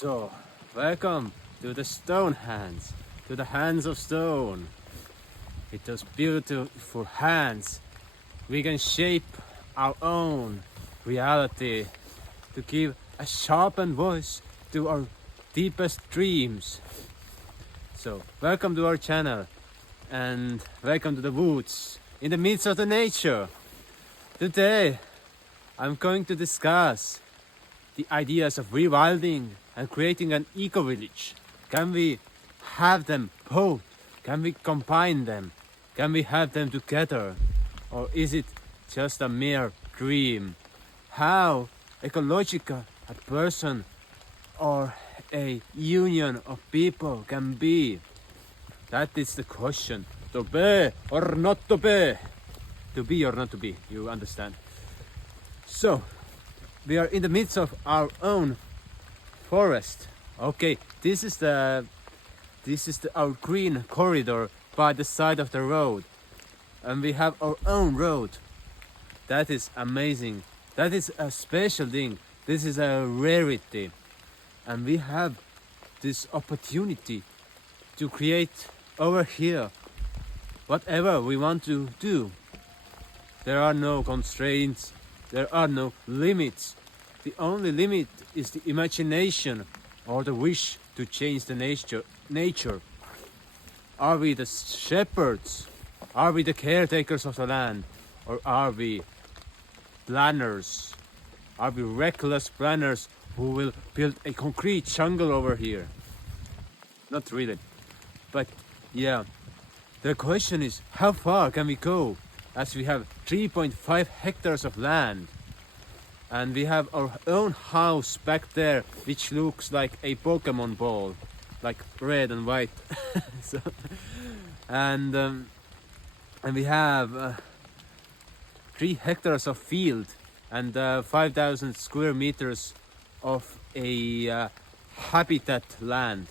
So, welcome to the stone hands, to the hands of stone. With those beautiful hands, we can shape our own reality to give a sharpened voice to our deepest dreams. So, welcome to our channel and welcome to the woods in the midst of the nature. Today, I'm going to discuss the ideas of rewilding and creating an eco-village. Can we have them both? Can we combine them? Can we have them together? Or is it just a mere dream? How ecological a person or a union of people can be? That is the question. To be or not to be? To be or not to be, you understand. So, we are in the midst of our own forest. Okay, this is our green corridor by the side of the road, and we have our own road. That is amazing. That is a special thing. This is a rarity, and we have this opportunity to create over here whatever we want to do. There are no constraints. There are no limits. The only limit is the imagination or the wish to change the nature. Are we the shepherds? Are we the caretakers of the land? Or are we planners? Are we reckless planners who will build a concrete jungle over here? Not really. But yeah, the question is, how far can we go? As we have 3.5 hectares of land. And we have our own house back there, which looks like a Pokemon ball, like red and white. So, and we have 3 hectares of field and 5,000 square meters of a habitat land.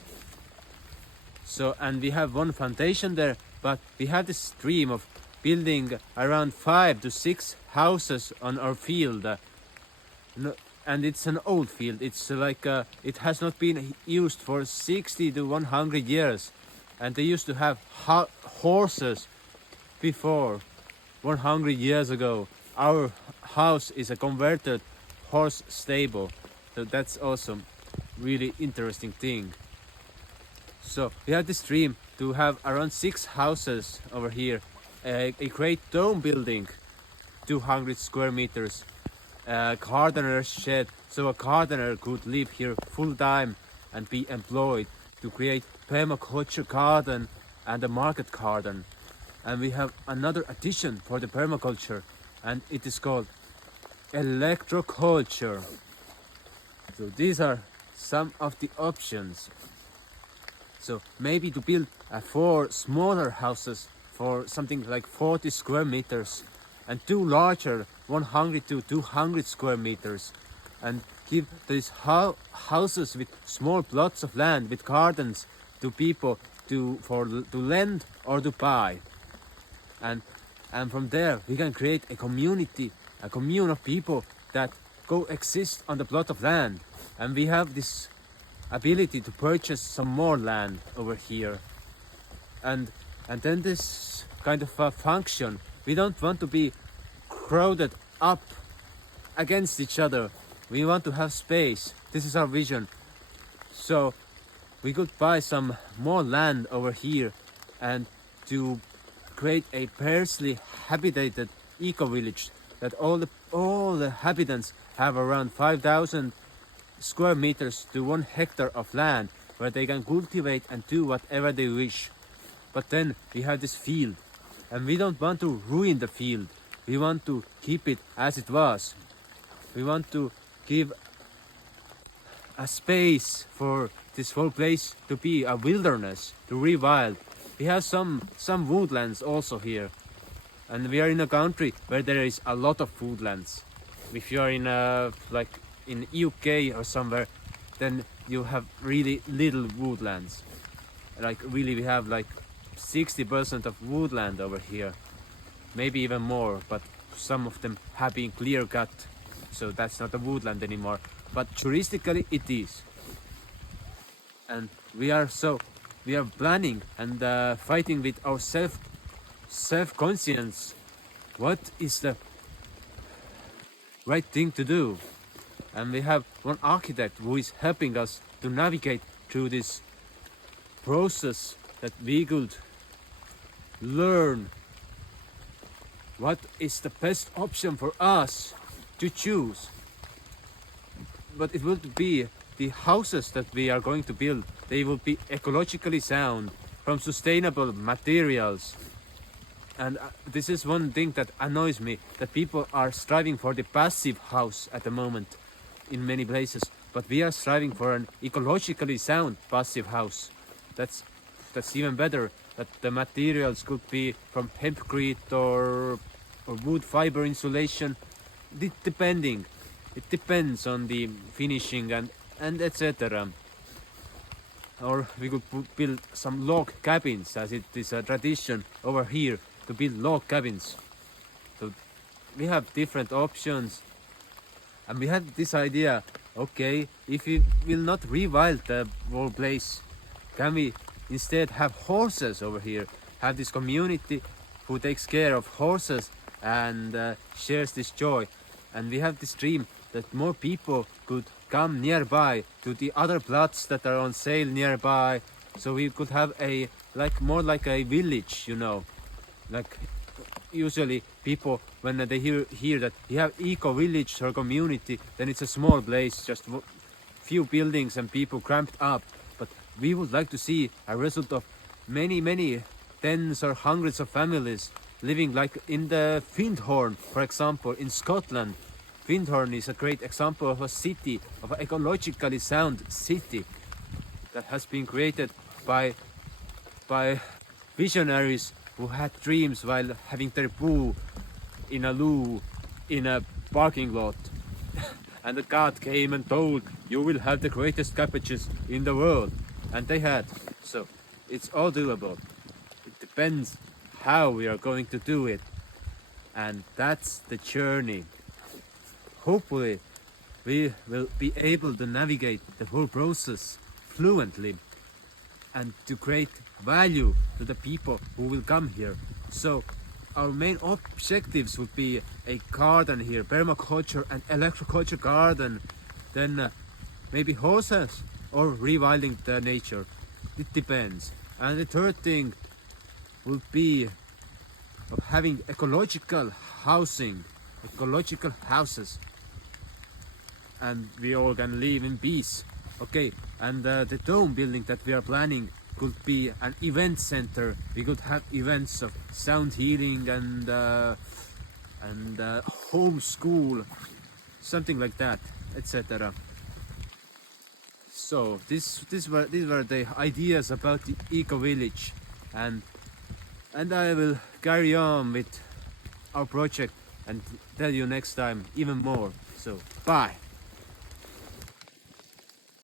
So, and we have one foundation there, but we have this dream of building around 5 to 6 houses on our field. And it's an old field. It's like it has not been used for 60 to 100 years, and they used to have horses before 100 years ago. Our house is a converted horse stable, so that's awesome, really interesting thing. So we have this dream to have around 6 houses over here, a great dome building, 200 square meters. A gardener's shed, so a gardener could live here full time and be employed to create permaculture garden and a market garden. And we have another addition for the permaculture, and it is called electroculture. So these are some of the options. So maybe to build 4 smaller houses for something like 40 square meters and 2 larger 100 to 200 square meters, and give these houses with small plots of land with gardens to people to lend or to buy, and from there we can create a community, a commune of people that coexist on the plot of land, and we have this ability to purchase some more land over here, and then this kind of function. We don't want to be crowded up against each other. We want to have space. This is our vision. So we could buy some more land over here and to create a sparsely habitated eco-village that all the inhabitants have around 5,000 square meters to 1 hectare of land where they can cultivate and do whatever they wish. But then we have this field, and we don't want to ruin the field. We want to keep it as it was. We want to give a space for this whole place to be a wilderness, to rewild. We have some woodlands also here, and we are in a country where there is a lot of woodlands. If you are in like in UK or somewhere, then you have really little woodlands. Like really, we have like 60% of woodland over here, maybe even more, but some of them have been clear cut, so that's not a woodland anymore, but touristically it is. and we are planning and fighting with our self-conscience. What is the right thing to do? And we have one architect who is helping us to navigate through this process, that we could learn what is the best option for us to choose. But it will be the houses that we are going to build, they will be ecologically sound, from sustainable materials. And this is one thing that annoys me, that people are striving for the passive house at the moment in many places, but we are striving for an ecologically sound passive house. That's even better, that the materials could be from hempcrete or wood fiber insulation, depending. It depends on the finishing and etc. Or we could build some log cabins, as it is a tradition over here to build log cabins. So we have different options, and we had this idea, okay, if we will not rewild the whole place, can we instead have horses over here, have this community who takes care of horses and shares this joy. And we have this dream that more people could come nearby to the other plots that are on sale nearby, so we could have a more like a village, you know. Like usually people, when they hear that you have eco-village or community, then it's a small place, just few buildings and people cramped up. But we would like to see a result of many tens or hundreds of families living like in the Findhorn, for example, in Scotland. Findhorn is a great example of a city, of an ecologically sound city that has been created by visionaries who had dreams while having their poo in a loo in a parking lot. And the god came and told, you will have the greatest cabbages in the world. And they had. So it's all doable. It depends how we are going to do it. And that's the journey. Hopefully we will be able to navigate the whole process fluently and to create value to the people who will come here. So our main objectives would be a garden here, permaculture and electroculture garden, then maybe horses or rewilding the nature. It depends. And the third thing would be of having ecological housing, ecological houses, and we all can live in peace. Okay, and the dome building that we are planning could be an event center. We could have events of sound healing and home school, something like that, etc. So these were the ideas about the eco-village, and I will carry on with our project and tell you next time even more. So bye.